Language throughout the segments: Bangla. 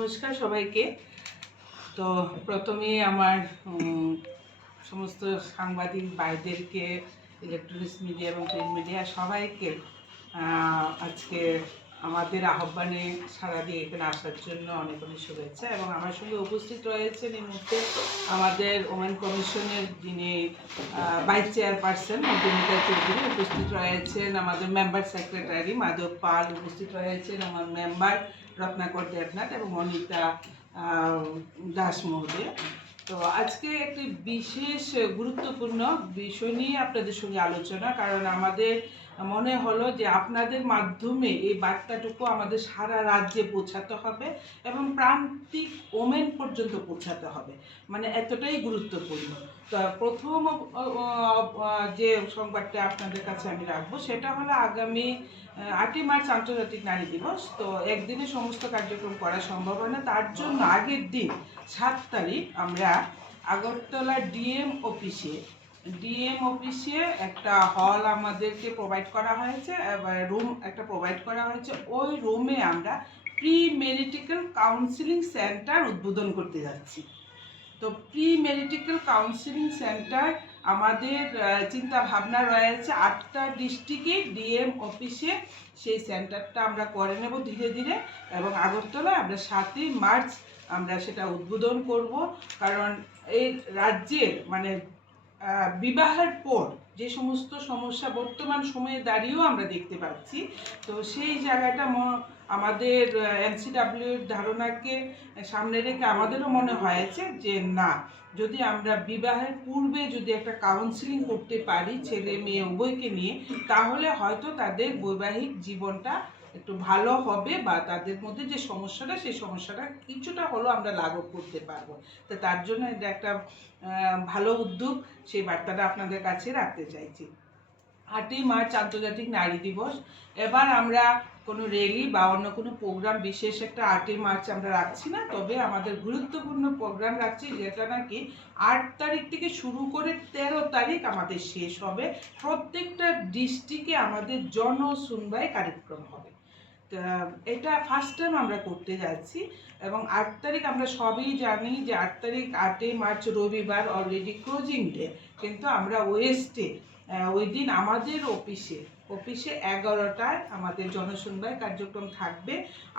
নমস্কার সবাইকে। তো প্রথমে আমার সমস্ত সাংবাদিক ভাইদেরকে, ইলেকট্রনিক্স মিডিয়া এবং প্রিন্ট মিডিয়া সবাইকে আজকে আমাদের আহ্বানে সাড়া দিয়ে এখানে আসার জন্য অনেক অনেক শুভেচ্ছা। এবং আমার সঙ্গে উপস্থিত রয়েছেন এই মুহূর্তে আমাদের ওমেন কমিশনের যিনি ভাইস চেয়ারপারসন মধুমিতা চৌধুরী, উপস্থিত রয়েছেন আমাদের মেম্বার সেক্রেটারি মাধব পাল, উপস্থিত রয়েছেন আমার মেম্বার রত্নাকর দেবনাথ এবং অনিতা দাস মহোদয়। তো আজকে একটি বিশেষ গুরুত্বপূর্ণ বিষয় নিয়ে আপনাদের সঙ্গে আলোচনা, কারণ আমাদের মনে হলো যে আপনাদের মাধ্যমে এই বার্তাটুকু আমাদের সারা রাজ্যে পৌঁছাতে হবে এবং প্রান্তিক ওমেন পর্যন্ত পৌঁছাতে হবে, মানে এতটাই গুরুত্বপূর্ণ। তো প্রথম যে সংবাদটা আপনাদের কাছে আমি রাখবো সেটা হলো আগামী 8ই মার্চ আন্তর্জাতিক নারী দিবস। তো একদিনে সমস্ত কার্যক্রম করা সম্ভব হয় না, তার জন্য আগের দিন 7 তারিখ আমরা আগরতলা ডিএম অফিসে একটা হল আমাদেরকে প্রোভাইড করা হয়েছে, রুম একটা প্রোভাইড করা হয়েছে। ওই রুমে আমরা প্রি মেরিটাল কাউন্সিলিং সেন্টার উদ্বোধন করতে যাচ্ছি। তো প্রি মেরিটাল কাউন্সিলিং সেন্টার আমাদের চিন্তা ভাবনা রয়েছে 8টা ডিস্ট্রিক্টে ডিএম অফিসে সেই সেন্টারটা আমরা করে নেব ধীরে ধীরে, এবং আগরতলায় আমরা 7ই মার্চ আমরা সেটা উদ্বোধন করব। কারণ এই রাজ্যের মানে বিবাহের পর যে সমস্ত সমস্যা বর্তমান সময়ে দাঁড়িয়েও আমরা দেখতে পাচ্ছি, তো সেই জায়গাটা আমাদের এনসিডাব্লিউর ধারণাকে সামনে রেখে আমাদেরও মনে হয়েছে যে না, যদি আমরা বিবাহের পূর্বে যদি একটা কাউন্সিলিং করতে পারি ছেলে মেয়ে উভয়কে নিয়ে, তাহলে হয়তো তাদের বৈবাহিক জীবনটা একটু ভালো হবে বা তাদের মধ্যে যে সমস্যাটা সেই সমস্যাটা কিছুটা হলেও আমরা লাঘব করতে পারবো। তো তার জন্য এটা একটা ভালো উদ্যোগ, সেই বার্তাটা আপনাদের কাছে রাখতে চাইছি। 8ই মার্চ আন্তর্জাতিক নারী দিবস। এবার আমরা কোনো র্যালি বা অন্য কোনো প্রোগ্রাম বিশেষ একটা 8ই মার্চ আমরা রাখছি না, তবে আমাদের গুরুত্বপূর্ণ প্রোগ্রাম রাখছি যেটা নাকি 8 তারিখ থেকে শুরু করে 13 তারিখ আমাদের শেষ হবে। প্রত্যেকটা ডিস্ট্রিক্টে আমাদের জনশুনবাই কার্যক্রম হবে। এটা ফার্স্ট টাইম আমরা করতে যাচ্ছি। এবং 8 তারিখ আমরা সবই জানি যে 8ই মার্চ রবিবার, অলরেডি ক্লোজিং ডে, কিন্তু আমরা ওয়েস্টে ওই দিন আমাদের অফিসে 11টায় আমাদের জনশুনবাই কার্যক্রম থাকবে।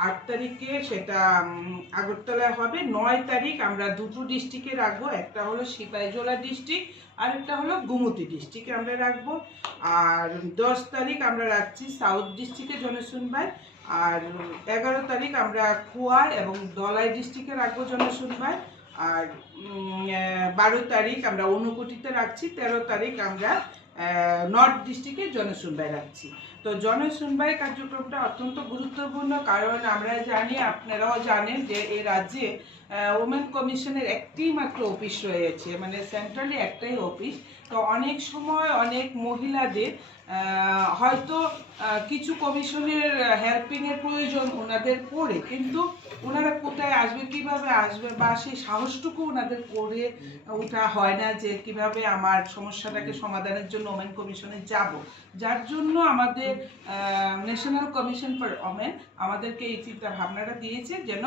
8 তারিখে সেটা আগরতলায় হবে। 9 তারিখ আমরা দুটো ডিস্ট্রিক্টে রাখবো, একটা হলো সিপাহীজলা ডিস্ট্রিক্ট আর একটা হলো গোমতী ডিস্ট্রিক্টে আমরা রাখবো। আর 10 তারিখ আমরা রাখছি সাউথ ডিস্ট্রিক্টে জনশুনবাই। আর 11 তারিখ আমরা খোয়া এবং ধলাই ডিস্ট্রিক্টে রাখবো জনশুনবাই। আর 12 তারিখ আমরা ঊনকোটিতে রাখছি। 13 তারিখ আমরা নর্থ ডিস্ট্রিক্টে জনশুনবাই রাখছি। তো জনশুনবাই কার্যক্রমটা অত্যন্ত গুরুত্বপূর্ণ, কারণ আমরা জানি, আপনারাও জানেন যে এই রাজ্যে ওমেন কমিশনের একটি মাত্র অফিস রয়েছে, মানে সেন্ট্রালি একটাই অফিস। তো অনেক সময় অনেক মহিলাদের হয়তো কিছু কমিশনের হেল্পিংয়ের প্রয়োজন ওনাদের পড়ে, কিন্তু ওনারা কোথায় আসবে, কিভাবে আসবে, বা সেই সাহসটুকু ওনাদের করে ওঠা হয় না যে কিভাবে আমার সমস্যাটাকে সমাধানের জন্য ওমেন কমিশনে যাব। যার জন্য আমাদের ন্যাশনাল কমিশন ফর ওমেন আমাদেরকে এই চিন্তা ভাবনাটা দিয়েছে যেন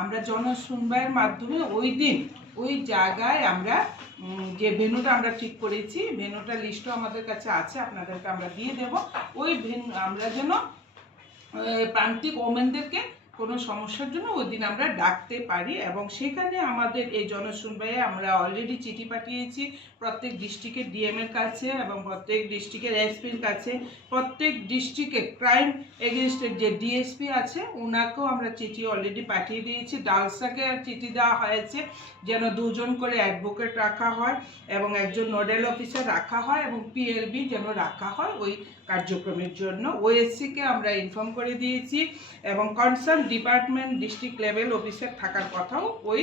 আমরা জনশুনবাইয়ের মাধ্যমে ওই দিন ওই জায়গায় আমরা যে ভেন্যুটা আমরা ঠিক করেছি, ভেন্যুটার লিস্টও আমাদের কাছে আছে, আপনাদেরকে আমরা দিয়ে দেব। ওই ভেন্যু আমরা যেন প্রান্তিক ওমেনদেরকে কোনো সমস্যার জন্য ওই দিন আমরা ডাকতে পারি। এবং সেখানে আমাদের এই জনশুনবাইয়ে আমরা অলরেডি চিঠি পাঠিয়েছি প্রত্যেক ডিস্ট্রিক্টের ডিএমের কাছে এবং প্রত্যেক ডিস্ট্রিক্টের এসপির কাছে। প্রত্যেক ডিস্ট্রিক্টে ক্রাইম এগেনস্টের যে ডিএসপি আছে ওনাকেও আমরা চিঠি অলরেডি পাঠিয়ে দিয়েছি। ডালসাকে চিঠি দেওয়া হয়েছে যেন 2 জন করে অ্যাডভোকেট রাখা হয় এবং একজন নোডাল অফিসার রাখা হয় এবং পিএলবি যেন রাখা হয় ওই কার্যক্রমের জন্য। ওএসসিকে আমরা ইনফর্ম করে দিয়েছি এবং concern department district level officer থাকার কথাও ওই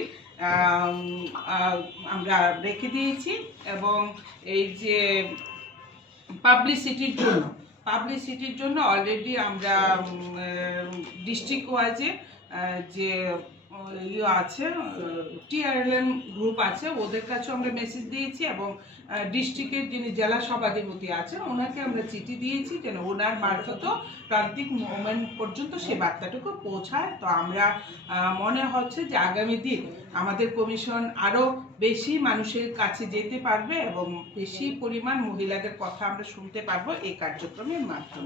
আমরা রেখে দিয়েছি। এবং এই যে পাবলিসিটির জন্য অলরেডি আমরা ডিস্ট্রিক্ট ওয়াইজে যে ইয়ে আছে, টিআরএলএম গ্রুপ আছে, ওদের কাছেও আমরা মেসেজ দিয়েছি এবং ডিস্ট্রিক্টের যিনি জেলা সভাধিপতি আছেন ওনাকে আমরা চিঠি দিয়েছি যেন ওনার মারফতও প্রান্তিক মোমেন্ট পর্যন্ত সে বার্তাটুকু পৌঁছায়। তো আমরা মনে হচ্ছে যে আগামী দিন আমাদের কমিশন আরও বেশি মানুষের কাছে যেতে পারবে এবং বেশি পরিমাণ মহিলাদের কথা আমরা শুনতে পারবো এই কার্যক্রমের মাধ্যমে।